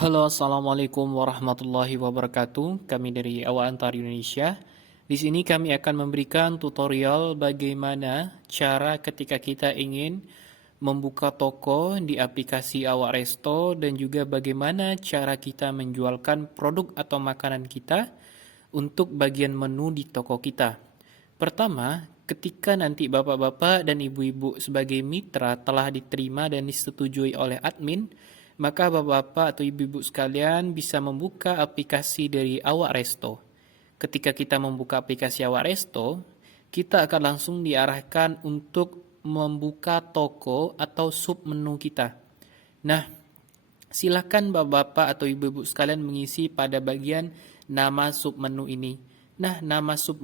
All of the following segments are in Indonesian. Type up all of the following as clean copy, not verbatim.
Halo, Assalamualaikum warahmatullahi wabarakatuh. Kami dari Awak Antar Indonesia. Di sini kami akan memberikan tutorial bagaimana cara ketika kita ingin membuka toko di aplikasi Awak Resto dan juga bagaimana cara kita menjualkan produk atau makanan kita untuk bagian menu di toko kita. Pertama, ketika nanti bapak-bapak dan ibu-ibu sebagai mitra telah diterima dan disetujui oleh admin, maka bapak-bapak atau ibu-ibu sekalian bisa membuka aplikasi dari Awak Resto. Ketika kita membuka aplikasi Awak Resto, kita akan langsung diarahkan untuk membuka toko atau sub menu kita. Nah, silakan bapak-bapak atau ibu-ibu sekalian mengisi pada bagian nama sub menu ini. Nah, nama sub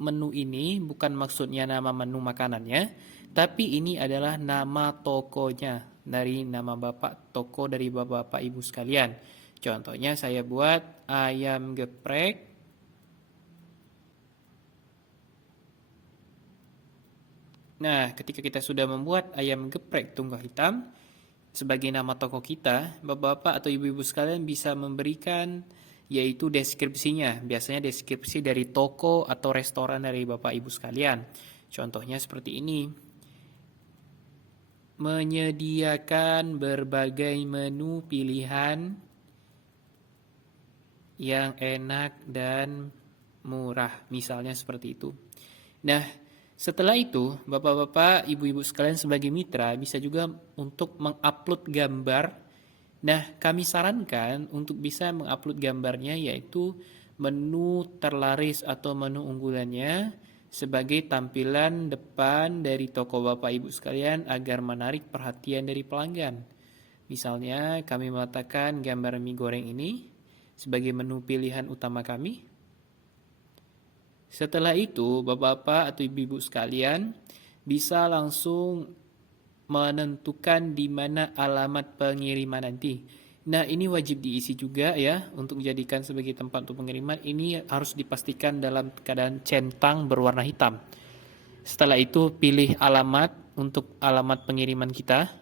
menu ini bukan maksudnya nama menu makanannya, tapi ini adalah nama tokonya dari nama bapak toko dari bapak-bapak ibu sekalian. Contohnya saya buat ayam geprek. Nah, ketika kita sudah membuat ayam geprek tunggal hitam sebagai nama toko kita, bapak-bapak atau ibu-ibu sekalian bisa memberikan yaitu deskripsinya. Biasanya deskripsi dari toko atau restoran dari bapak ibu sekalian. Contohnya seperti ini. Menyediakan berbagai menu pilihan yang enak dan murah. Misalnya seperti itu. Nah, setelah itu, bapak-bapak, ibu-ibu sekalian sebagai mitra bisa juga untuk mengupload gambar. Nah, kami sarankan untuk bisa mengupload gambarnya yaitu menu terlaris atau menu unggulannya sebagai tampilan depan dari toko bapak ibu sekalian agar menarik perhatian dari pelanggan. Misalnya, kami meletakkan gambar mie goreng ini sebagai menu pilihan utama kami. Setelah itu, bapak-bapak atau ibu-ibu sekalian bisa langsung menentukan di mana alamat pengiriman nanti. Nah, ini wajib diisi juga ya untuk dijadikan sebagai tempat untuk pengiriman. Ini harus dipastikan dalam keadaan centang berwarna hitam. Setelah itu, pilih alamat untuk alamat pengiriman kita.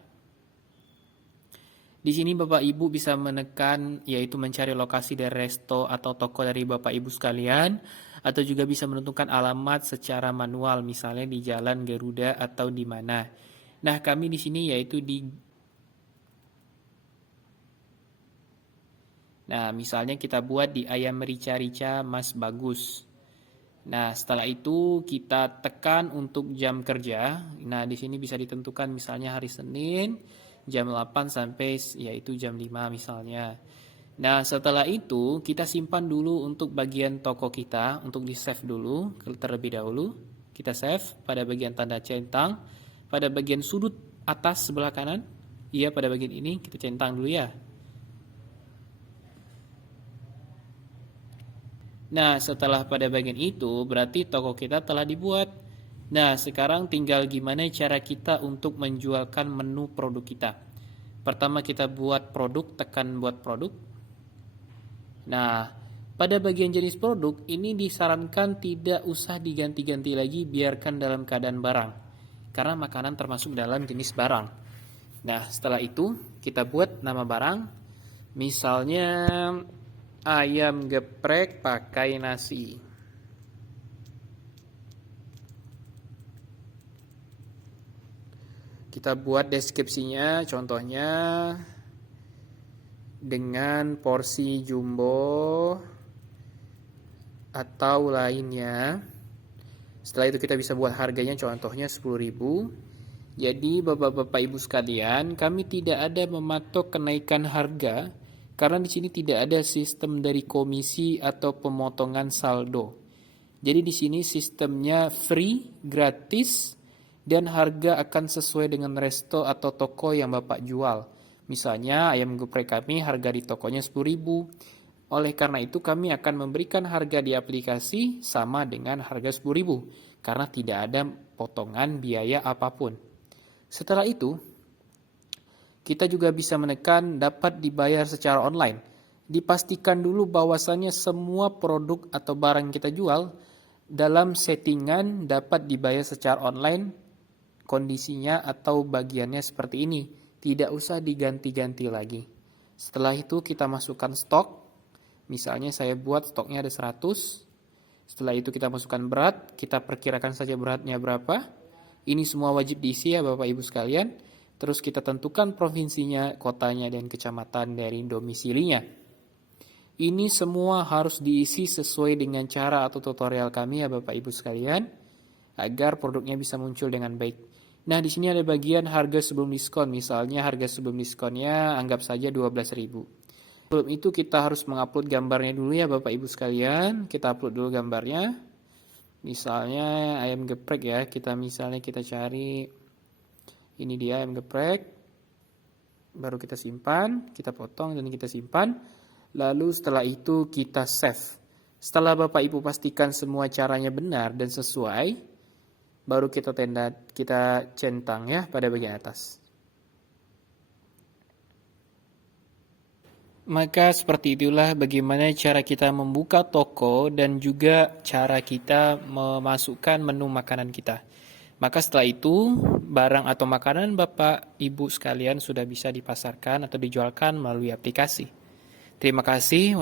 Di sini Bapak Ibu bisa menekan yaitu mencari lokasi dari resto atau toko dari Bapak Ibu sekalian atau juga bisa menentukan alamat secara manual misalnya di Jalan Garuda atau di mana. Nah, kami di sini yaitu Nah, misalnya kita buat di Ayam Rica-Rica Mas Bagus. Nah, setelah itu kita tekan untuk jam kerja. Nah, di sini bisa ditentukan misalnya hari Senin jam 8 sampai yaitu jam 5 misalnya. Nah, setelah itu kita simpan dulu untuk bagian toko kita untuk di-save dulu terlebih dahulu. Kita save pada bagian tanda centang, pada bagian sudut atas sebelah kanan. Iya, pada bagian ini kita centang dulu ya. Nah, setelah pada bagian itu, berarti toko kita telah dibuat. Nah, sekarang tinggal gimana cara kita untuk menjualkan menu produk kita. Pertama kita buat produk, tekan buat produk. Nah, pada bagian jenis produk, ini disarankan tidak usah diganti-ganti lagi, biarkan dalam keadaan barang. Karena makanan termasuk dalam jenis barang. Nah, setelah itu, kita buat nama barang. Misalnya ayam geprek pakai nasi. Kita buat deskripsinya, contohnya dengan porsi jumbo atau lainnya. Setelah itu kita bisa buat harganya, contohnya 10.000. Jadi bapak-bapak ibu sekalian, kami tidak ada mematok kenaikan harga karena di sini tidak ada sistem dari komisi atau pemotongan saldo. Jadi di sini sistemnya free, gratis, dan harga akan sesuai dengan resto atau toko yang Bapak jual. Misalnya ayam geprek kami harga di tokonya 10.000. Oleh karena itu kami akan memberikan harga di aplikasi sama dengan harga 10.000 karena tidak ada potongan biaya apapun. Setelah itu, kita juga bisa menekan dapat dibayar secara online. Dipastikan dulu bahwasannya semua produk atau barang yang kita jual dalam settingan dapat dibayar secara online. Kondisinya atau bagiannya seperti ini, tidak usah diganti-ganti lagi. Setelah itu kita masukkan stok. Misalnya saya buat stoknya ada 100. Setelah itu kita masukkan berat, kita perkirakan saja beratnya berapa. Ini semua wajib diisi ya Bapak Ibu sekalian. Terus kita tentukan provinsinya, kotanya, dan kecamatan dari domisilinya. Ini semua harus diisi sesuai dengan cara atau tutorial kami ya Bapak Ibu sekalian, agar produknya bisa muncul dengan baik. Nah, di sini ada bagian harga sebelum diskon. Misalnya harga sebelum diskonnya anggap saja 12.000. Sebelum itu kita harus mengupload gambarnya dulu ya Bapak Ibu sekalian. Kita upload dulu gambarnya. Misalnya ayam geprek ya. Kita cari ini dia ayam geprek. Baru kita simpan, kita potong dan kita simpan. Lalu setelah itu kita save. Setelah Bapak Ibu pastikan semua caranya benar dan sesuai, baru kita centang ya pada bagian atas. Maka seperti itulah bagaimana cara kita membuka toko dan juga cara kita memasukkan menu makanan kita. Maka setelah itu, barang atau makanan Bapak Ibu sekalian sudah bisa dipasarkan atau dijualkan melalui aplikasi. Terima kasih.